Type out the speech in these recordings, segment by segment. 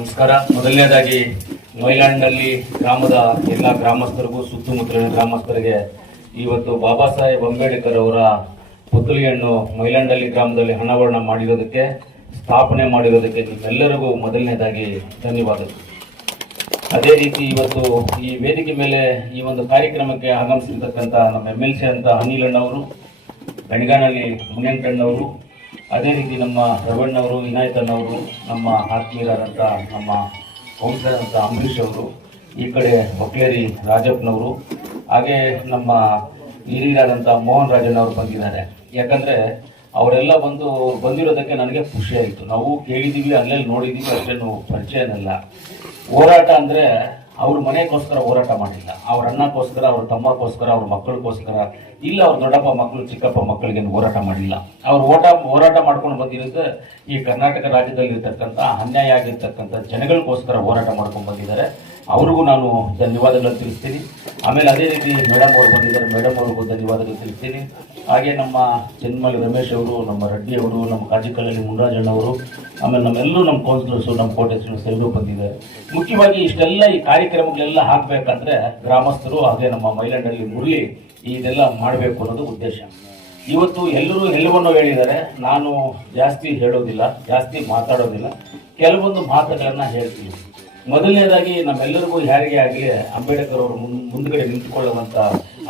ನಮಸ್ಕಾರ. ಮೊದಲನೇದಾಗಿ ಮೈಲಾಂಡ್ನಲ್ಲಿ ಗ್ರಾಮದ ಎಲ್ಲ ಗ್ರಾಮಸ್ಥರಿಗೂ ಸುತ್ತಮುತ್ತಲಿನ ಗ್ರಾಮಸ್ಥರಿಗೆ ಇವತ್ತು ಬಾಬಾ ಸಾಹೇಬ್ ಅಂಬೇಡ್ಕರ್ ಅವರ ಪುತ್ಥಳಿಯನ್ನು ಮೈಲಾಂಡಲ್ಲಿ ಗ್ರಾಮದಲ್ಲಿ ಅನಾವರಣ ಮಾಡಿರೋದಕ್ಕೆ, ಸ್ಥಾಪನೆ ಮಾಡಿರೋದಕ್ಕೆ ನಿಮ್ಮೆಲ್ಲರಿಗೂ ಮೊದಲನೇದಾಗಿ ಧನ್ಯವಾದಗಳು. ಅದೇ ರೀತಿ ಇವತ್ತು ಈ ವೇದಿಕೆ ಮೇಲೆ ಈ ಒಂದು ಕಾರ್ಯಕ್ರಮಕ್ಕೆ ಆಗಮಿಸಿರ್ತಕ್ಕಂಥ ನಮ್ಮ MLC ಅಂತ ಅನಿಲ್ ಅಣ್ಣವರು, ಗಣಿಗಾನಹಳ್ಳಿ ಮುನಿಯಂಕಣ್ಣವರು, ಅದೇ ರೀತಿ ನಮ್ಮ ರವಣ್ಣವರು, ವಿನಾಯಕಣ್ಣವರು, ನಮ್ಮ ಆತ್ಮೀಯರಾದಂಥ ನಮ್ಮ ವಂಶದಂಥ ಅಂಬರೀಷ್ ಅವರು, ಈ ಕಡೆ ಬಕ್ಲೇರಿ ರಾಜಪ್ಪನವರು, ಹಾಗೆ ನಮ್ಮ ಹಿರಿಯರಾದಂಥ ಮೋಹನ್ ರಾಜಣ್ಣವರು ಬಂದಿದ್ದಾರೆ. ಯಾಕಂದರೆ ಅವರೆಲ್ಲ ಬಂದಿರೋದಕ್ಕೆ ನನಗೆ ಖುಷಿ ಆಯಿತು. ನಾವು ಕೇಳಿದ್ದೀವಿ, ಅಲ್ಲೆಲ್ಲಿ ನೋಡಿದ್ದೀವಿ, ಅಷ್ಟೇನು ಪರಿಚಯನಲ್ಲ. ಹೋರಾಟ ಅಂದರೆ ಅವ್ರ ಮನೆಗೋಸ್ಕರ ಹೋರಾಟ ಮಾಡಿಲ್ಲ, ಅವ್ರ ಅಣ್ಣಕ್ಕೋಸ್ಕರ, ಅವ್ರ ತಮ್ಮಕ್ಕೋಸ್ಕರ, ಅವ್ರ ಮಕ್ಕಳಿಗೋಸ್ಕರ ಇಲ್ಲ, ಅವ್ರ ದೊಡ್ಡಪ್ಪ ಮಕ್ಕಳು ಚಿಕ್ಕಪ್ಪ ಮಕ್ಕಳಿಗೆ ಹೋರಾಟ ಮಾಡಿಲ್ಲ. ಅವ್ರು ಹೋರಾಟ ಮಾಡ್ಕೊಂಡು ಬಂದಿರುತ್ತೆ ಈ ಕರ್ನಾಟಕ ರಾಜ್ಯದಲ್ಲಿ ಇರ್ತಕ್ಕಂಥ ಅನ್ಯಾಯ ಆಗಿರ್ತಕ್ಕಂಥ ಜನಗಳಿಗೋಸ್ಕರ ಹೋರಾಟ ಮಾಡ್ಕೊಂಡು ಬಂದಿದ್ದಾರೆ. ಅವ್ರಿಗೂ ನಾನು ಧನ್ಯವಾದಗಳನ್ನು ತಿಳಿಸ್ತೀನಿ. ಆಮೇಲೆ ಅದೇ ರೀತಿ ಮೇಡಮ್ ಅವರು ಬಂದಿದ್ದಾರೆ, ಮೇಡಮ್ ಅವ್ರಿಗೂ ಧನ್ಯವಾದಗಳು ತಿಳಿಸ್ತೀನಿ. ಹಾಗೆ ನಮ್ಮ ಚೆನ್ಮಲ್ ರಮೇಶ್ ಅವರು, ನಮ್ಮ ರೆಡ್ಡಿ ಅವರು, ನಮ್ಮ ಕಾಜಿಕಲ್ಲಲ್ಲಿ ಮುನ್ರಾಜಣ್ಣವರು, ಆಮೇಲೆ ನಮ್ಮೆಲ್ಲರೂ ನಮ್ಮ ಕೌನ್ಸಿಲರ್ಸು, ನಮ್ಮ ಕೋಟೆ ಎಲ್ಲರೂ ಬಂದಿದ್ದಾರೆ. ಮುಖ್ಯವಾಗಿ ಇಷ್ಟೆಲ್ಲ ಈ ಕಾರ್ಯಕ್ರಮಗಳೆಲ್ಲ ಹಾಕಬೇಕಂದ್ರೆ ಗ್ರಾಮಸ್ಥರು ಹಾಗೆ ನಮ್ಮ ಮೈಲಾಂಡಲ್ಲಿ ಮುರಳಿ ಇದೆಲ್ಲ ಮಾಡಬೇಕು ಅನ್ನೋದು ಉದ್ದೇಶ. ಇವತ್ತು ಎಲ್ಲರೂ ಎಲ್ಲವನ್ನೂ ಹೇಳಿದ್ದಾರೆ. ನಾನು ಜಾಸ್ತಿ ಹೇಳೋದಿಲ್ಲ, ಜಾಸ್ತಿ ಮಾತಾಡೋದಿಲ್ಲ, ಕೆಲವೊಂದು ಮಾತುಗಳನ್ನು ಹೇಳ್ತೀನಿ. ಮೊದಲನೇದಾಗಿ ನಮ್ಮೆಲ್ಲರಿಗೂ ಯಾರಿಗೆ ಆಗಲಿ ಅಂಬೇಡ್ಕರ್ ಅವರು ಮುಂದ್ಗಡೆ ನಿಂತುಕೊಳ್ಳುವಂಥ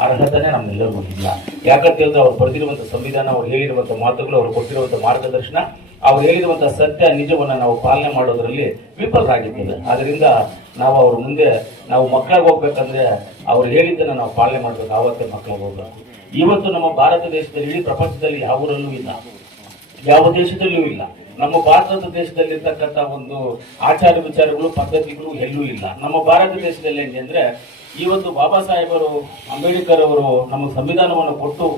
ಅರ್ಹತೆನೇ ನಮ್ಮೆಲ್ಲರಿಗೂ ಇಲ್ಲ. ಯಾಕಂತ ಹೇಳಿದ್ರೆ ಅವ್ರು ಬರೆದಿರುವಂಥ ಸಂವಿಧಾನ, ಅವ್ರು ಹೇಳಿರುವಂಥ ಮಾತುಗಳು, ಅವ್ರು ಕೊಟ್ಟಿರುವಂಥ ಮಾರ್ಗದರ್ಶನ, ಅವ್ರು ಹೇಳಿರುವಂಥ ಸತ್ಯ ನಿಜವನ್ನು ನಾವು ಪಾಲನೆ ಮಾಡೋದರಲ್ಲಿ ವಿಫಲರಾಗಿದ್ದೇವೆ. ಆದ್ದರಿಂದ ನಾವು ಅವ್ರ ಮುಂದೆ ನಾವು ಮಕ್ಕಳಾಗಿ ಹೋಗ್ಬೇಕಂದ್ರೆ ಅವ್ರು ಹೇಳಿದ್ದನ್ನು ನಾವು ಪಾಲನೆ ಮಾಡಬೇಕು, ಆವತ್ತೇ ಮಕ್ಕಳಾಗಿ ಹೋಗ್ಬೇಕು. ಇವತ್ತು ನಮ್ಮ ಭಾರತ ದೇಶದಲ್ಲಿ, ಇಡೀ ಪ್ರಪಂಚದಲ್ಲಿ ಯಾವೂರಲ್ಲೂ ಇಲ್ಲ, ಯಾವ ದೇಶದಲ್ಲೂ ಇಲ್ಲ. ನಮ್ಮ ಭಾರತ ದೇಶದಲ್ಲಿರ್ತಕ್ಕಂಥ ಒಂದು ಆಚಾರ ವಿಚಾರಗಳು, ಪದ್ಧತಿಗಳು ಎಲ್ಲೂ ಇಲ್ಲ. ನಮ್ಮ ಭಾರತ ದೇಶದಲ್ಲಿ ಹೆಂಗೆ ಅಂದರೆ, ಇವತ್ತು ಬಾಬಾ ಸಾಹೇಬರು ಅಂಬೇಡ್ಕರ್ ಅವರು ನಮಗೆ ಸಂವಿಧಾನವನ್ನು ಕೊಟ್ಟು,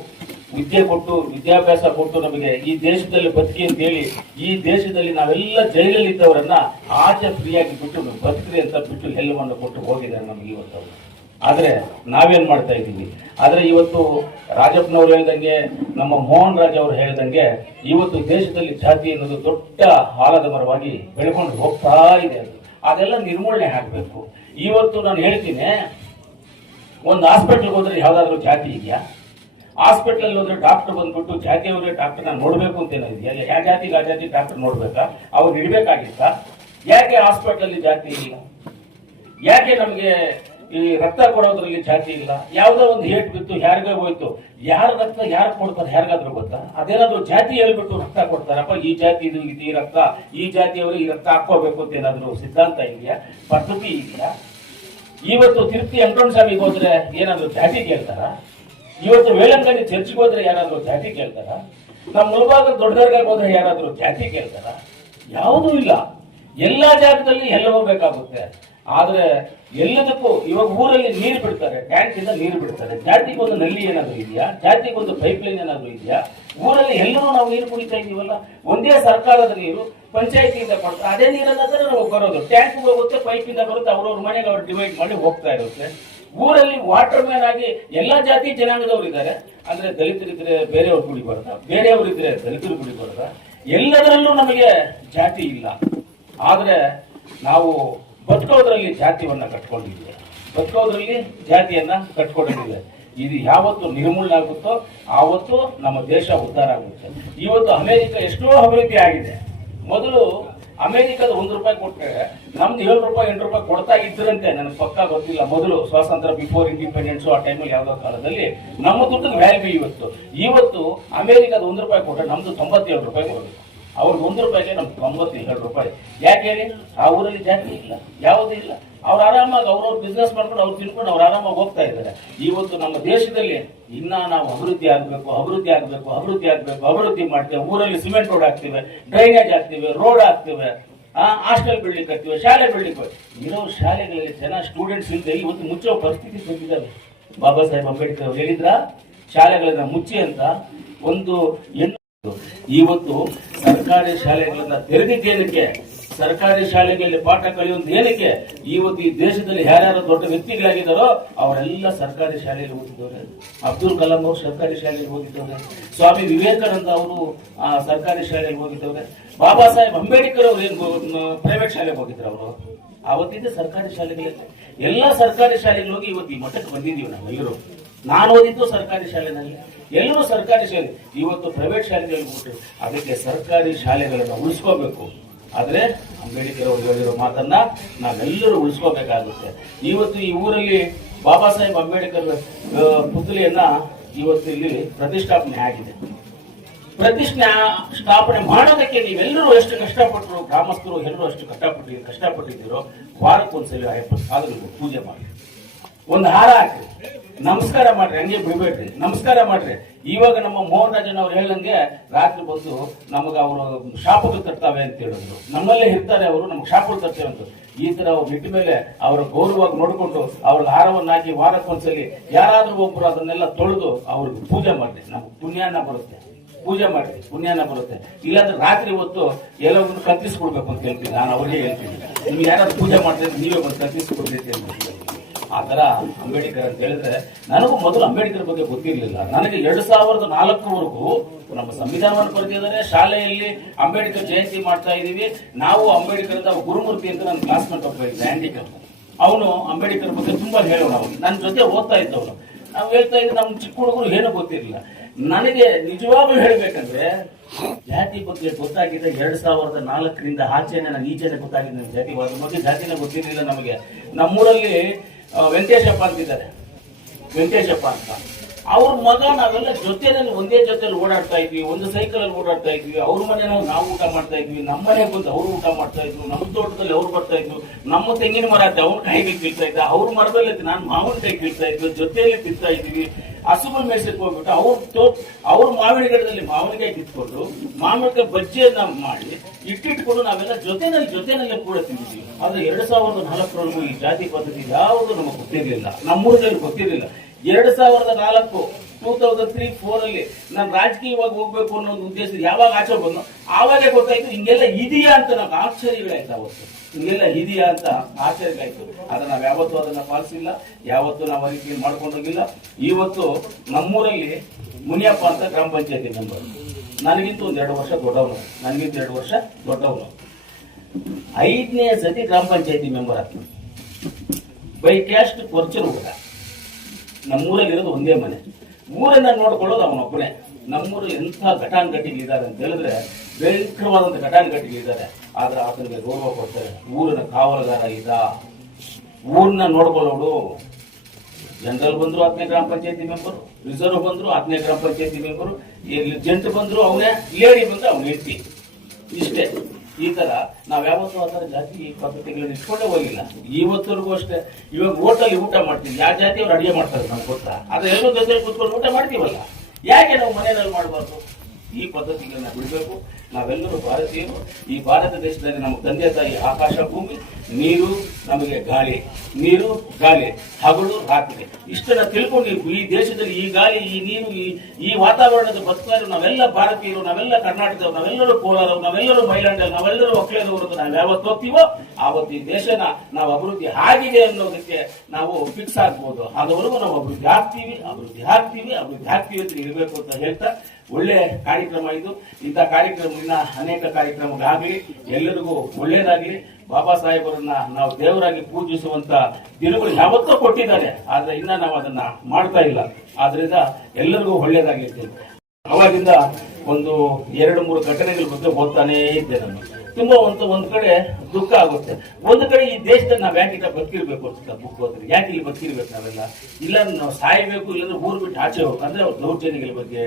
ವಿದ್ಯೆ ಕೊಟ್ಟು, ವಿದ್ಯಾಭ್ಯಾಸ ಕೊಟ್ಟು, ನಮಗೆ ಈ ದೇಶದಲ್ಲಿ ಬದುಕಿ ಅಂತೇಳಿ ಈ ದೇಶದಲ್ಲಿ ನಾವೆಲ್ಲ ಜೈಲಲ್ಲಿ ಇದ್ದವರನ್ನ ಆಚೆ ಫ್ರೀಯಾಗಿ ಬಿಟ್ಟು ಬದುಕ್ರಿ ಅಂತ ಬಿಟ್ಟು ಎಲ್ಲವನ್ನು ಕೊಟ್ಟು ಹೋಗಿದ್ದಾರೆ ನಮಗೆ ಇವತ್ತು. ಆದರೆ ನಾವೇನು ಮಾಡ್ತಾ ಇದ್ದೀವಿ? ಆದರೆ ಇವತ್ತು ರಾಜಪ್ಪನವ್ರು ಹೇಳ್ದಂಗೆ, ನಮ್ಮ ಮೋಹನ್ ರಾಜ್ ಅವರು ಹೇಳ್ದಂಗೆ, ಇವತ್ತು ದೇಶದಲ್ಲಿ ಜಾತಿ ಅನ್ನೋದು ದೊಡ್ಡ ಆಲದ ಮರವಾಗಿ ಬೆಳ್ಕೊಂಡು ಹೋಗ್ತಾ ಇದೆ. ಅದೆಲ್ಲ ನಿರ್ಮೂಲನೆ ಆಗಬೇಕು. ಇವತ್ತು ನಾನು ಹೇಳ್ತೀನಿ, ಒಂದು ಹಾಸ್ಪಿಟ್ಲ್ಗೆ ಹೋದ್ರೆ ಯಾವುದಾದ್ರೂ ಜಾತಿ ಇದೆಯಾ? ಹಾಸ್ಪಿಟ್ಲಲ್ಲಿ ಹೋದ್ರೆ ಡಾಕ್ಟರ್ ಬಂದ್ಬಿಟ್ಟು ಜಾತಿಯವರೇ ಡಾಕ್ಟರ್ನ ನೋಡಬೇಕು ಅಂತ ಏನೋ ಇದೆಯಾ? ಯಾವ ಜಾತಿಗೆ ಆ ಜಾತಿ ಡಾಕ್ಟರ್ ನೋಡ್ಬೇಕಾ? ಅವ್ರು ಇಡಬೇಕಾಗಿತ್ತಾ? ಯಾಕೆ ಹಾಸ್ಪಿಟ್ಲಲ್ಲಿ ಜಾತಿ ಇಲ್ಲ? ಯಾಕೆ ನಮಗೆ ಈ ರಕ್ತ ಕೊಡೋದ್ರಲ್ಲಿ ಜಾತಿ ಇಲ್ಲ? ಯಾವುದೋ ಒಂದು ಏಟ್ ಬಿತ್ತು, ಯಾರಿಗೇ ಹೋಯ್ತು, ಯಾರ ರಕ್ತ ಯಾರು ಕೊಡ್ತಾರೆ ಯಾರಿಗಾದ್ರೂ ಗೊತ್ತಾ? ಅದೇನಾದ್ರೂ ಜಾತಿ ಹೇಳ್ಬಿಟ್ಟು ರಕ್ತ ಕೊಡ್ತಾರಪ್ಪ, ಈ ಜಾತಿ ಇದು ಈ ರಕ್ತ, ಈ ಜಾತಿಯವರು ಈ ರಕ್ತ ಹಾಕೋಬೇಕು ಅಂತ ಏನಾದ್ರು ಸಿದ್ಧಾಂತ ಇದೆಯಾ? ಪದ್ಧತಿ ಇದೆಯಾ? ಇವತ್ತು ತಿರುಪತಿ ವೆಂಕಟಸ್ವಾಮಿಗೆ ಹೋದ್ರೆ ಏನಾದ್ರು ಜಾತಿ ಕೇಳ್ತಾರ? ಇವತ್ತು ವೇಳಂಗಣಿ ಚರ್ಚ್ಗೆ ಹೋದ್ರೆ ಯಾರಾದ್ರೂ ಜಾತಿ ಕೇಳ್ತಾರ? ನಮ್ಮ ಮುಳಬಾಗ ದೊಡ್ಡ ದರ್ಗಾಗೆ ಹೋದ್ರೆ ಯಾರಾದ್ರೂ ಜಾತಿ ಕೇಳ್ತಾರ? ಯಾವುದೂ ಇಲ್ಲ. ಎಲ್ಲಾ ಜಾಗದಲ್ಲಿ ಎಲ್ಲ ಹೋಗ್ಬೇಕಾಗುತ್ತೆ. ಆದ್ರೆ ಎಲ್ಲದಕ್ಕೂ ಇವಾಗ ಊರಲ್ಲಿ ನೀರು ಬಿಡ್ತಾರೆ, ಟ್ಯಾಂಕ್ ಇಂದ ನೀರು ಬಿಡ್ತಾರೆ. ಜಾತಿಗೊಂದು ನಲ್ಲಿ ಏನಾದ್ರು ಇದೆಯಾ? ಜಾತಿಗೊಂದು ಪೈಪ್ ಲೈನ್ ಏನಾದ್ರು ಇದೆಯಾ? ಊರಲ್ಲಿ ಎಲ್ಲರೂ ನಾವು ನೀರು ಕುಡಿತಾ ಇದೀವಲ್ಲ. ಒಂದೇ ಸರ್ಕಾರದ ನೀರು ಪಂಚಾಯತಿಯಿಂದ ಕೊಡ್ತಾರೆ, ಅದೇ ನೀರನ್ನ ನಾವು ಬರೋದು. ಟ್ಯಾಂಕ್ ಹೋಗುತ್ತೆ, ಪೈಪ್ ಇಂದ ಬರುತ್ತೆ, ಅವ್ರವ್ರ ಮನೆಗೆ ಅವ್ರು ಡಿವೈಡ್ ಮಾಡಿ ಹೋಗ್ತಾ ಇರುತ್ತೆ. ಊರಲ್ಲಿ ವಾಟರ್ ಮ್ಯಾನ್ ಆಗಿ ಎಲ್ಲಾ ಜಾತಿ ಜನಾಂಗದವ್ರು ಇದ್ದಾರೆ. ಅಂದ್ರೆ ದಲಿತರಿದ್ರೆ ಬೇರೆಯವ್ರು ಕುಡಿಬಾರ್ದ, ಬೇರೆಯವ್ರಿದ್ರೆ ದಲಿತರು ಕುಡಿಬಾರ್ದ? ಎಲ್ಲದರಲ್ಲೂ ನಮಗೆ ಜಾತಿ ಇಲ್ಲ. ಆದ್ರೆ ನಾವು ಬದುಕೋದ್ರಲ್ಲಿ ಜಾತಿಯನ್ನ ಕಟ್ಕೊಂಡಿದ್ದೀವಿ, ಬದುಕೋದ್ರಲ್ಲಿ ಜಾತಿಯನ್ನ ಕಟ್ಕೊಂಡಿದ್ದೀವಿ. ಇದು ಯಾವತ್ತು ನಿರ್ಮೂಲನೆ ಆಗುತ್ತೋ ಆವತ್ತು ನಮ್ಮ ದೇಶ ಉದ್ಧಾರ ಆಗುತ್ತೆ. ಇವತ್ತು ಅಮೆರಿಕ ಎಷ್ಟೋ ಅಭಿವೃದ್ಧಿ ಆಗಿದೆ. ಮೊದಲು ಅಮೆರಿಕದ ₹1 ಕೊಟ್ಟರೆ ನಮ್ದು ₹7 ₹8 ಕೊಡ್ತಾ ಇದ್ರಂತೆ, ನನಗೆ ಪಕ್ಕಾ ಗೊತ್ತಿಲ್ಲ. ಮೊದಲು ಸ್ವಾತಂತ್ರ್ಯ, ಬಿಫೋರ್ ಇಂಡಿಪೆಂಡೆನ್ಸ್, ಆ ಟೈಮಲ್ಲಿ ಯಾವುದೋ ಕಾಲದಲ್ಲಿ ನಮ್ಮ ದುಡ್ಡಿಗೆ ವ್ಯಾಲ್ಯೂ ಇವತ್ತು ಅಮೆರಿಕದ ₹1 ಕೊಟ್ಟರೆ ನಮ್ದು ₹97 ಕೊಡಬೇಕು. ಅವ್ರಿಗೆ ₹1 ನಮ್ಗೆ ₹97. ಯಾಕೆ ಹೇಳಿ? ಆ ಊರಲ್ಲಿ ಜಾತಿ ಇಲ್ಲ, ಯಾವುದೂ ಇಲ್ಲ. ಅವ್ರು ಆರಾಮಾಗಿ ಅವ್ರವ್ರ ಬಿಸ್ನೆಸ್ ಮಾಡ್ಕೊಂಡು ಅವ್ರು ತಿನ್ಕೊಂಡು ಅವ್ರು ಆರಾಮಾಗಿ ಹೋಗ್ತಾ ಇದ್ದಾರೆ. ಇವತ್ತು ನಮ್ಮ ದೇಶದಲ್ಲಿ ಇನ್ನ ನಾವು ಅಭಿವೃದ್ಧಿ ಆಗ್ಬೇಕು, ಅಭಿವೃದ್ಧಿ ಆಗ್ಬೇಕು, ಅಭಿವೃದ್ಧಿ ಆಗ್ಬೇಕು, ಅಭಿವೃದ್ಧಿ ಮಾಡ್ತೇವೆ. ಊರಲ್ಲಿ ಸಿಮೆಂಟ್ ರೋಡ್ ಹಾಕ್ತಿವೆ, ಡ್ರೈನೇಜ್ ಹಾಕ್ತಿವೆ, ರೋಡ್ ಹಾಕ್ತಿವೆ, ಹಾಸ್ಟೆಲ್ ಬಿಲ್ಡಿಂಗ್ ಕಟ್ತೀವಿ, ಶಾಲೆ ಬಿಲ್ಡಿಂಗ್. ಇರೋ ಶಾಲೆಗಳಲ್ಲಿ ಜನ ಸ್ಟೂಡೆಂಟ್ಸ್ ಇಲ್ಲದೆ ಇವತ್ತು ಮುಚ್ಚೋ ಪರಿಸ್ಥಿತಿ ಬಂದಿದ್ದಾವೆ. ಬಾಬಾ ಸಾಹೇಬ್ ಅಂಬೇಡ್ಕರ್ ಅವರು ಹೇಳಿದ್ರ ಶಾಲೆಗಳನ್ನ ಮುಚ್ಚಿ ಅಂತ. ಒಂದು ಇವತ್ತು ಸರ್ಕಾರಿ ಶಾಲೆಗಳನ್ನ ತೆರೆದಿದ್ದೇನಕ್ಕೆ? ಸರ್ಕಾರಿ ಶಾಲೆಗಳಲ್ಲಿ ಪಾಠ ಕಲಿಯುವುದು ಏನಕ್ಕೆ? ಇವತ್ತು ಈ ದೇಶದಲ್ಲಿ ಯಾರ್ಯಾರು ದೊಡ್ಡ ವ್ಯಕ್ತಿಗಳಾಗಿದ್ದಾರೋ ಅವರೆಲ್ಲ ಸರ್ಕಾರಿ ಶಾಲೆಯಲ್ಲಿ ಓದಿದವ್ರೆ. ಅಬ್ದುಲ್ ಕಲಾಂ ಅವರು ಸರ್ಕಾರಿ ಶಾಲೆಯಲ್ಲಿ ಓದಿದ್ದವ್ರೆ. ಸ್ವಾಮಿ ವಿವೇಕಾನಂದ ಅವರು ಸರ್ಕಾರಿ ಶಾಲೆಯಲ್ಲಿ ಓದಿದ್ದವ್ರೆ. ಬಾಬಾ ಸಾಹೇಬ್ ಅಂಬೇಡ್ಕರ್ ಅವರು ಏನು ಪ್ರೈವೇಟ್ ಶಾಲೆಗೆ ಹೋಗಿದ್ರು? ಅವರು ಅವತ್ತಿದ್ದ ಸರ್ಕಾರಿ ಶಾಲೆಗಳಲ್ಲಿ ಎಲ್ಲ ಸರ್ಕಾರಿ ಶಾಲೆಗೆ ಹೋಗಿ ಇವತ್ತು ಈ ಮಟ್ಟಕ್ಕೆ ಬಂದಿದ್ದೀವಿ ನಾವೆಲ್ಲರೂ. ನಾನು ಓದಿದ್ದು ಸರ್ಕಾರಿ ಶಾಲೆನಲ್ಲಿ, ಎಲ್ಲರೂ ಸರ್ಕಾರಿ ಶಾಲೆ. ಇವತ್ತು ಪ್ರೈವೇಟ್ ಶಾಲೆಗಳಿಗೆ ಹೋಗ್ಬಿಟ್ಟು ಅದಕ್ಕೆ ಸರ್ಕಾರಿ ಶಾಲೆಗಳನ್ನು ಉಳಿಸ್ಕೋಬೇಕು. ಆದ್ರೆ ಅಂಬೇಡ್ಕರ್ ಅವರು ಹೇಳಿರೋ ಮಾತನ್ನ ನಾವೆಲ್ಲರೂ ಉಳಿಸ್ಕೋಬೇಕಾಗುತ್ತೆ. ಇವತ್ತು ಈ ಊರಲ್ಲಿ ಬಾಬಾ ಸಾಹೇಬ್ ಅಂಬೇಡ್ಕರ್ ಪುತ್ಥಳಿಯನ್ನ ಇವತ್ತು ಇಲ್ಲಿ ಪ್ರತಿಷ್ಠಾಪನೆ ಆಗಿದೆ. ಪ್ರತಿಷ್ಠಾಪನೆ ಮಾಡೋದಕ್ಕೆ ನೀವೆಲ್ಲರೂ ಎಷ್ಟು ಕಷ್ಟಪಟ್ಟರು, ಗ್ರಾಮಸ್ಥರು ಎಲ್ಲರೂ ಅಷ್ಟು ಕಷ್ಟಪಟ್ಟಿದ್ದೀರೋ ವಾರಕ್ಕೊಂದ್ಸಲಿ ಸಾಧುಗಳು ಪೂಜೆ ಮಾಡಿ, ಒಂದು ಹಾರ ಹಾಕಿ, ನಮಸ್ಕಾರ ಮಾಡ್ರಿ, ಹಂಗೆ ಬಿಡ್ಬೇಡ್ರಿ, ನಮಸ್ಕಾರ ಮಾಡ್ರಿ. ಇವಾಗ ನಮ್ಮ ಮೋಹನ್ ರಾಜನ್ ಅವ್ರು ಹೇಳಂಗೆ ರಾತ್ರಿ ಬಂದು ನಮಗ ಅವರು ಶಾಪಗಳು ತರ್ತಾವೆ ಅಂತ ಹೇಳಿದ್ರು. ನಮ್ಮಲ್ಲೇ ಇರ್ತಾರೆ ಅವರು, ನಮ್ಗೆ ಶಾಪಗಳು ತರ್ತೇವೆ ಅಂತ. ಈ ತರ ಅವ್ರು ಬಿಟ್ಟ ಮೇಲೆ ಅವರ ಗೌರವವಾಗಿ ನೋಡಿಕೊಂಡು ಅವ್ರಿಗೆ ಹಾರವನ್ನು ಹಾಕಿ ವಾರಕ್ಕೊಂದ್ಸಲಿ ಯಾರಾದ್ರೂ ಒಬ್ರು ಅದನ್ನೆಲ್ಲ ತೊಳೆದು ಅವ್ರಿಗೆ ಪೂಜೆ ಮಾಡ್ರಿ. ನಮ್ಗೆ ಪುಣ್ಯನ ಬರುತ್ತೆ, ಪೂಜೆ ಮಾಡ್ರಿ, ಪುಣ್ಯನ ಬರುತ್ತೆ. ಇಲ್ಲಾಂದ್ರೆ ರಾತ್ರಿ ಹೊತ್ತು ಎಲ್ಲವನ್ನು ಕತ್ತಿಸ್ಕೊಡ್ಬೇಕು ಅಂತ ಹೇಳ್ತೀನಿ. ನಾನು ಅವ್ರಿಗೆ ಹೇಳ್ತೀನಿ, ನಿಮ್ಗೆ ಯಾರಾದ್ರೂ ಪೂಜೆ ಮಾಡ್ತಾರೆ ನೀವೇ ಬಂದು ಕತ್ತಿಸ್ಕೊಡ್ಬೇಕು ಅಂತ. ಆ ತರ ಅಂಬೇಡ್ಕರ್ ಅಂತ ಹೇಳಿದ್ರೆ, ನನಗೂ ಮೊದಲು ಅಂಬೇಡ್ಕರ್ ಬಗ್ಗೆ ಗೊತ್ತಿರಲಿಲ್ಲ. ನನಗೆ 2004ವರೆಗೂ ನಮ್ಮ ಸಂವಿಧಾನವನ್ನು ಬರೆದಿದ್ದಾರೆ, ಶಾಲೆಯಲ್ಲಿ ಅಂಬೇಡ್ಕರ್ ಜಯಂತಿ ಮಾಡ್ತಾ ಇದೀವಿ ನಾವು. ಅಂಬೇಡ್ಕರ್ ಅಂತ ಗುರುಮೂರ್ತಿ ಅಂತ ನನ್ನ ಕ್ಲಾಸ್ಮೇಟ್ ಒಬ್ಬ ಇದ್ದ ಹ್ಯಾಂಡಿಕ್ಯಾಪ್, ಅವನು ಅಂಬೇಡ್ಕರ್ ಬಗ್ಗೆ ತುಂಬಾ ಹೇಳೋಣ. ಅವನು ನನ್ನ ಜೊತೆ ಓದ್ತಾ ಇದ್ದವನು. ನಾವು ಹೇಳ್ತಾ ಇದ್ವಿ, ನಮ್ಮ ಚಿಕ್ಕ ಹುಡುಗರು ಏನೂ ಗೊತ್ತಿರಲಿಲ್ಲ. ನನಗೆ ನಿಜವಾಗ್ಲೂ ಹೇಳ್ಬೇಕಂದ್ರೆ ಜಾತಿ ಬಗ್ಗೆ ಗೊತ್ತಾಗಿದೆ 2004ರಿಂದ ಆಚೆನೆ, ನಾನು ಈಚೆನೆ ಗೊತ್ತಾಗಿದೆ ಜಾತಿವಾದ ಬಗ್ಗೆ. ಜಾತಿನೇ ಗೊತ್ತಿರಲಿಲ್ಲ ನಮಗೆ. ನಮ್ಮೂರಲ್ಲಿ ವೆಂಕಟೇಶಪ್ಪ ಅಂತಿದ್ದಾರೆ, ವೆಂಕಟೇಶಪ್ಪ ಅಂತ. ಅವ್ರ ಮಗ ನಾವೆಲ್ಲ ಜೊತೆಯಲ್ಲಿ ಒಂದೇ ಜೊತೆಲಿ ಓಡಾಡ್ತಾ ಇದ್ವಿ, ಒಂದು ಸೈಕಲ್ ಅಲ್ಲಿ ಓಡಾಡ್ತಾ ಇದ್ವಿ. ಅವ್ರ ಮನೆಯಲ್ಲಿ ನಾವು ಊಟ ಮಾಡ್ತಾ ಇದ್ವಿ, ನಮ್ಮ ಮನೆಗೆ ಬಂದು ಅವ್ರು ಊಟ ಮಾಡ್ತಾ ಇದ್ರು, ನಮ್ಮ ತೋಟದಲ್ಲಿ ಅವ್ರು ಬರ್ತಾ ಇದ್ರು. ನಮ್ಮ ತೆಂಗಿನ ಮರ ಅವ್ರ ಕಾಯಿಗೆ ಕೀಳ್ತಾ ಇದ್ದ, ಅವ್ರ ಮರದಲ್ಲಿ ನಾನು ಮಾವಿನ ಕಾಯಿ ಕೀಳ್ತಾ ಇದ್ವಿ, ಜೊತೆಯಲ್ಲಿ ತಿಂತಾ ಇದ್ವಿ. ಹಸುಗಳು ಮೇಯ್ಸಕ್ಕೆ ಹೋಗ್ಬಿಟ್ಟು ಅವ್ರ ಮಾವಿನ ಗಿಡದಲ್ಲಿ ಮಾವಿನಕಾಯಿ ಕಿತ್ಕೊಂಡು ಮಾವಿನಕಾಯಿ ಬಜ್ಜಿಯನ್ನ ಮಾಡಿ ಇಟ್ಟಿಟ್ಕೊಂಡು ನಾವೆಲ್ಲ ಜೊತೆನಲ್ಲಿ ಕೂಡ ತಿಂದಿದ್ವಿ. ಆದ್ರೆ 2004 ಈ ಜಾತಿ ಪದ್ಧತಿ ಯಾವುದು ನಮಗೆ ಗೊತ್ತಿರಲಿಲ್ಲ, ನಮ್ಮೂರಲ್ಲಿ ಗೊತ್ತಿರಲಿಲ್ಲ. 2004 2003-4 ಅಲ್ಲಿ ನಾನು ರಾಜಕೀಯವಾಗಿ ಹೋಗ್ಬೇಕು ಅನ್ನೋ ಉದ್ದೇಶ ಯಾವಾಗ ಆಚೆ ಬಂದು ಆವಾಗೇ ಗೊತ್ತಾಯ್ತು ಹಿಂಗೆಲ್ಲ ಇದೆಯಾ ಅಂತ. ನಮ್ಗೆ ಆಶ್ಚರ್ಯಗಳಾಯ್ತು ಅವತ್ತು, ಹಿಂಗೆಲ್ಲ ಇದೆಯಾ ಅಂತ ಆಶ್ಚರ್ಯಗಳಾಯ್ತು. ಆದ್ರೆ ನಾವ್ ಯಾವತ್ತೂ ಅದನ್ನ ಪಾಲಿಸಿಲ್ಲ, ಯಾವತ್ತೂ ನಾವು ಅದಕ್ಕೆ ಮಾಡ್ಕೊಂಡೋಗಿಲ್ಲ. ಇವತ್ತು ನಮ್ಮೂರಲ್ಲಿ ಮುನಿಯಪ್ಪ ಅಂತ ಗ್ರಾಮ ಪಂಚಾಯತಿ ಮೆಂಬರ್, ನನಗಿಂತ ಒಂದ್ 2 ವರ್ಷ ದೊಡ್ಡವನು, 5ನೇ ಸತಿ ಗ್ರಾಮ ಪಂಚಾಯತಿ ಮೆಂಬರ್ ಆಗ್ತಾನೆ. ಬೈ ಕ್ಯಾಸ್ಟ್ ಕೊರ್ಚರ್ ಹುಡುಗ. ನಮ್ಮೂರಲ್ಲಿ ಇರೋದು ಒಂದೇ ಮನೆ, ಊರನ್ನ ನೋಡ್ಕೊಳ್ಳೋದು ಅವನೊಬ್ಬನೇ. ನಮ್ಮೂರಲ್ಲಿ ಎಂಥ ಘಟಾನುಘಟಿಗಳಿದ್ದಾರೆ ಅಂತ ಹೇಳಿದ್ರೆ ಭಯಂಕರವಾದಂಥ ಘಟಾನುಘಟಿಗಳಿದ್ದಾರೆ. ಆದ್ರೆ ಆತನಿಗೆ ಗೌರವ ಕೊಡ್ತಾರೆ. ಊರಿನ ಕಾವಲುಗಾರ ಇದ್ದ, ಊರನ್ನ ನೋಡ್ಕೊಳ್ಳೋಡು. ಜನರಲ್ ಬಂದ್ರು 10ನೇ ಗ್ರಾಮ ಪಂಚಾಯತಿ ಮೆಂಬರು, ರಿಸರ್ವ್ ಬಂದ್ರು 10ನೇ ಗ್ರಾಮ ಪಂಚಾಯತಿ ಮೆಂಬರು, ಜಂಟ್ ಬಂದ್ರು ಅವನೇ, ಲೇಡಿ ಬಂದ್ರು ಅವ್ನ ಹೆಂಡತಿ. ಇಷ್ಟೇ. ಈ ತರ ನಾವ್ ಯಾವತ್ತೂ ಆ ತರ ಜಾತಿ ಪದ್ಧತಿಗಳನ್ನ ಇಟ್ಕೊಂಡೇ ಹೋಗಿಲ್ಲ. ಇವತ್ತರೆಗೂ ಅಷ್ಟೇ. ಇವಾಗ ಹೋಟೆಲ್ ಊಟ ಮಾಡ್ತೀವಿ, ಯಾವ ಜಾತಿ ಅವ್ರು ಅಡಿಗೆ ಮಾಡ್ತಾರೆ ನಮ್ಗೆ ಗೊತ್ತಾ? ಆದ್ರೆ ಎಲ್ಲರೂ ಜೊತೆ ಕೂತ್ಕೊಂಡು ಊಟ ಮಾಡ್ತೀವಲ್ಲ, ಯಾಕೆ ನಾವು ಮನೆಯಲ್ಲಿ ಮಾಡಬಾರ್ದು? ಈ ಪದ್ಧತಿಗಳನ್ನ ಬಿಡಬೇಕು. ನಾವೆಲ್ಲರೂ ಭಾರತೀಯರು. ಈ ಭಾರತ ದೇಶದಲ್ಲಿ ನಮ್ಮ ತಂದೆ ತಾಯಿ ಆಕಾಶ ಭೂಮಿ, ನೀರು ನಮಗೆ ಗಾಳಿ, ನೀರು ಗಾಳಿ, ಹಗಲು ರಾತ್ರಿ, ಇಷ್ಟನ್ನ ತಿಳ್ಕೊಂಡು ಈ ದೇಶದಲ್ಲಿ ಈ ಗಾಳಿ, ಈ ನೀರು, ಈ ವಾತಾವರಣದ ಬದುಕಾರು ನಾವೆಲ್ಲ ಭಾರತೀಯರು, ನಾವೆಲ್ಲ ಕರ್ನಾಟಕದವರು, ನಾವೆಲ್ಲರೂ ಕೋಲಾರವರು, ನಾವೆಲ್ಲರೂ ಮೈಲಾಂಡರು, ನಾವೆಲ್ಲರೂ ಒಕ್ಕಲೇದವರು. ನಾವು ಯಾವತ್ತು ಹೋಗ್ತೀವೋ ಆವತ್ತು ಈ ದೇಶನ ನಾವು ಅಭಿವೃದ್ಧಿ ಆಗಿದೆ ಅನ್ನೋದಕ್ಕೆ ನಾವು ಫಿಕ್ಸ್ ಆಗ್ಬೋದು. ಅದುವರೆಗೂ ನಾವು ಅಭಿವೃದ್ಧಿ ಆಗ್ತೀವಿ ಅಂತ ಇರಬೇಕು ಅಂತ ಹೇಳ್ತಾ, ಒಳ್ಳೆ ಕಾರ್ಯಕ್ರಮ ಇದು. ಇಂಥ ಕಾರ್ಯಕ್ರಮದಿಂದ ಅನೇಕ ಕಾರ್ಯಕ್ರಮಗಳಾಗಲಿ, ಎಲ್ಲರಿಗೂ ಒಳ್ಳೇದಾಗ್ಲಿ. ಬಾಬಾ ಸಾಹೇಬರನ್ನ ನಾವು ದೇವರಾಗಿ ಪೂಜಿಸುವಂತ ದಿನಗಳು ಯಾವತ್ತೂ ಕೊಟ್ಟಿದ್ದಾರೆ, ಆದ್ರೆ ಇನ್ನ ನಾವು ಅದನ್ನ ಮಾಡ್ತಾ ಇಲ್ಲ. ಆದ್ರಿಂದ ಎಲ್ಲರಿಗೂ ಒಳ್ಳೇದಾಗಿರ್ತೀವಿ. ಅವಾಗಿಂದ ಒಂದು 2-3 ಘಟನೆಗಳ ಬಗ್ಗೆ ಓದ್ತಾನೇ ಇದ್ದೆ ನಾನು. ತುಂಬಾ ಒಂದ್ ಕಡೆ ದುಃಖ ಆಗುತ್ತೆ, ಒಂದು ಕಡೆ ಈ ದೇಶದಲ್ಲಿ ನಾವ್ ಯಾಕೆ ಬದುಕಿರ್ಬೇಕು ಅಂತ ಬುಕ್ ಓದ್ರಿ. ಯಾಕೆ ಇಲ್ಲಿ ಬದುಕಿರ್ಬೇಕು ನಾವೆಲ್ಲ? ಇಲ್ಲ ನಾವು ಸಾಯ್ಬೇಕು, ಇಲ್ಲಾಂದ್ರೆ ಊರ್ ಬಿಟ್ಟು ಆಚೆ ಹೋಗ್ಬೇಕು ಅಂದ್ರೆ ದೌರ್ಜನ್ಯಗಳ ಬಗ್ಗೆ,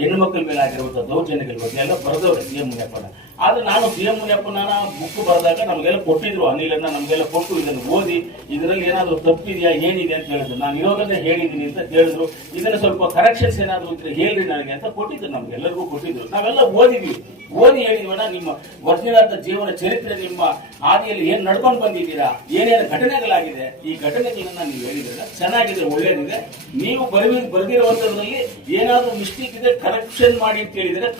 ಹೆಣ್ಣು ಮಕ್ಕಳ ಮೇಲೆ ಆಗಿರುವಂತಹ ದೌರ್ಜನ್ಯಗಳ ಬಗ್ಗೆ ಎಲ್ಲ ಬರೆದವ್ರೆ ಸಿ ಎಂ ಮುನಿಯಪ್ಪನ. ಆದ್ರೆ ನಾನು ಸಿ ಎಂ ಮುನಿಯಪ್ಪನ ಬುಕ್ ಬರೆದಾಗ ನಮಗೆಲ್ಲ ಕೊಟ್ಟಿದ್ರು, ಅನಿಲನ್ನ ನಮಗೆಲ್ಲ ಕೊಟ್ಟು ಇದನ್ನು ಓದಿ ಇದರಲ್ಲಿ ಏನಾದ್ರು ತಪ್ಪಿದೆಯಾ ಏನಿದೆ ಅಂತ ಹೇಳಿದ್ರು. ನಾನು ಇರೋದನ್ನೇ ಹೇಳಿದ್ದೀನಿ ಅಂತ ಹೇಳಿದ್ರು. ಇದನ್ನ ಸ್ವಲ್ಪ ಕರೆಕ್ಷನ್ಸ್ ಏನಾದ್ರು ಇದ್ರೆ ಹೇಳ್ರಿ ನನಗೆ ಅಂತ ಕೊಟ್ಟಿದ್ರು, ನಮ್ಗೆಲ್ಲರಿಗೂ ಕೊಟ್ಟಿದ್ರು. ನಾವೆಲ್ಲ ಓದಿ ಹೇಳಿದ್ವಣ್ಣ, ನಿಮ್ಮ ಒರಿಜಿನಲ್ ಜೀವನ ಚರಿತ್ರೆ, ನಿಮ್ಮ ಹಾದಿಯಲ್ಲಿ ಏನ್ ನಡ್ಕೊಂಡು ಬಂದಿದ್ದೀರಾ, ಏನೇನು ಘಟನೆಗಳಾಗಿದೆ, ಈ ಘಟನೆಗಳನ್ನ ನೀವು ಹೇಳಿದ್ರೆ ಚೆನ್ನಾಗಿದೆ, ಒಳ್ಳೇದಿದೆ. ನೀವು ಬರೆದಿರುವಂತದ್ರಲ್ಲಿ ಏನಾದ್ರೂ ಮಿಸ್ಟೇಕ್ ಇದೆ ಕರೆಕ್ಷನ್ ಮಾಡಿ ಅಂತ ಹೇಳಿದ್ರೆ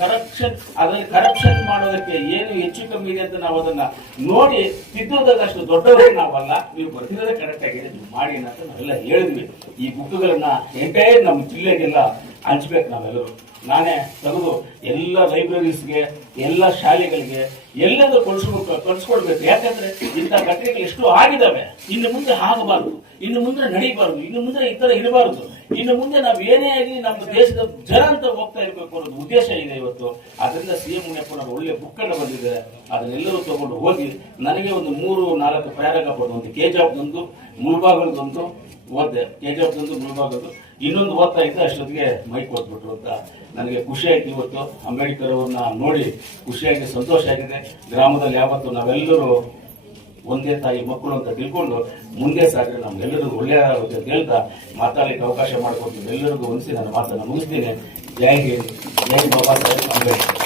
ಅದರಲ್ಲಿ ಕರೆಕ್ಷನ್ ಮಾಡೋದಕ್ಕೆ ಬರೆದಿರೋದಕ್ಕೆ ಏನು ಹೆಚ್ಚು ಕಮ್ಮಿ ಇದೆ ಅಂತ ನಾವು ಅದನ್ನ ನೋಡಿ ತಿದ್ದೋದಷ್ಟು ದೊಡ್ಡವರೇ ನಾವಲ್ಲ. ನೀವು ಬರ್ತಿರೋದೇ ಕರೆಕ್ಟ್ ಆಗಿದೆ, ನೀವು ಮಾಡಿ ಅಂತ ನಾವೆಲ್ಲ ಹೇಳಿದ್ವಿ. ಈ ಬುಕ್ಗಳನ್ನ ಎಂಟೈರ್ ನಮ್ಮ ಜಿಲ್ಲೆಗೆಲ್ಲ ಹಂಚ್ಬೇಕು ನಾವೆಲ್ಲರೂ. ನಾನೇ ತೆಗೆದು ಎಲ್ಲ ಲೈಬ್ರರೀಸ್ಗೆ, ಎಲ್ಲ ಶಾಲೆಗಳಿಗೆ ಎಲ್ಲದೂ ಕಳಿಸ್ಕೊಡ್ಬೇಕು. ಯಾಕಂದ್ರೆ ಇಂಥ ಘಟನೆಗಳು ಎಷ್ಟು ಆಗಿದಾವೆ, ಇನ್ನು ಮುಂದೆ ಆಗಬಾರದು, ಇನ್ನು ಮುಂದೆ ನಡೀಬಾರದು, ಇನ್ನು ಮುಂದೆ ಈ ತರ ಇರಬಾರದು. ಇನ್ನು ಮುಂದೆ ನಾವು ಏನೇ ಆಗಲಿ ನಮ್ಮ ದೇಶದ ಜನ ಅಂತ ಹೋಗ್ತಾ ಇರಬೇಕು ಅನ್ನೋದು ಉದ್ದೇಶ ಇದೆ ಇವತ್ತು. ಅದರಿಂದ ಸಿಎಂ ಮುನಿಯಪ್ಪನವರ ಒಳ್ಳೆ ಬುಕ್ ಅನ್ನು ಬಂದಿದೆ, ಅದನ್ನೆಲ್ಲರೂ ತಗೊಂಡು ಹೋಗಿ ನನಗೆ ಒಂದು 3-4 ಪ್ಯಾರಾಗ್ರಾಫ್ ಒಂದು ಕೆಜಾಬ್ದೊಂದು ಮುಳುಬಾಗಲದೊಂದು ಓದ್ದೆ, ಕೆಜಾಬ್ದೊಂದು ಮುಳುಬಾಗಲದು ಇನ್ನೊಂದು ಓದ್ತಾ ಇದ್ದೆ. ಅಷ್ಟೊತ್ತಿಗೆ ಮೈಕ್ ಓದ್ಬಿಟ್ರು ಅಂತ ನನಗೆ ಖುಷಿ ಆಯ್ತು. ಇವತ್ತು ಅಂಬೇಡ್ಕರ್ ಅವ್ರನ್ನ ನೋಡಿ ಖುಷಿಯಾಗಿ ಸಂತೋಷ ಆಗಿದೆ. ಗ್ರಾಮದಲ್ಲಿ ಯಾವತ್ತು ನಾವೆಲ್ಲರೂ ಒಂದೇ ತಾಯಿ ಮಕ್ಕಳು ಅಂತ ತಿಳ್ಕೊಂಡು ಮುಂದೆ ಸಾಗ್ರೆ ನಮ್ಗೆಲ್ಲರಿಗೂ ಒಳ್ಳೆಯದಾಗುತ್ತೆ ಅಂತ ಹೇಳ್ತಾ ಮಾತಾಡಲಿಕ್ಕೆ ಅವಕಾಶ ಮಾಡಿಕೊಡ್ತೀನಿ. ಎಲ್ಲರಿಗೂ ಹೊಂದಿಸಿ ನನ್ನ ಮಾತನ್ನು ಮುಗಿಸ್ತೀನಿ. ಜೈ ಹಿಂದ್, ಜೈ ಬಾಬಾ ಸಾಹೇಬ್ ಅಂಬೇಡ್ಕರ್.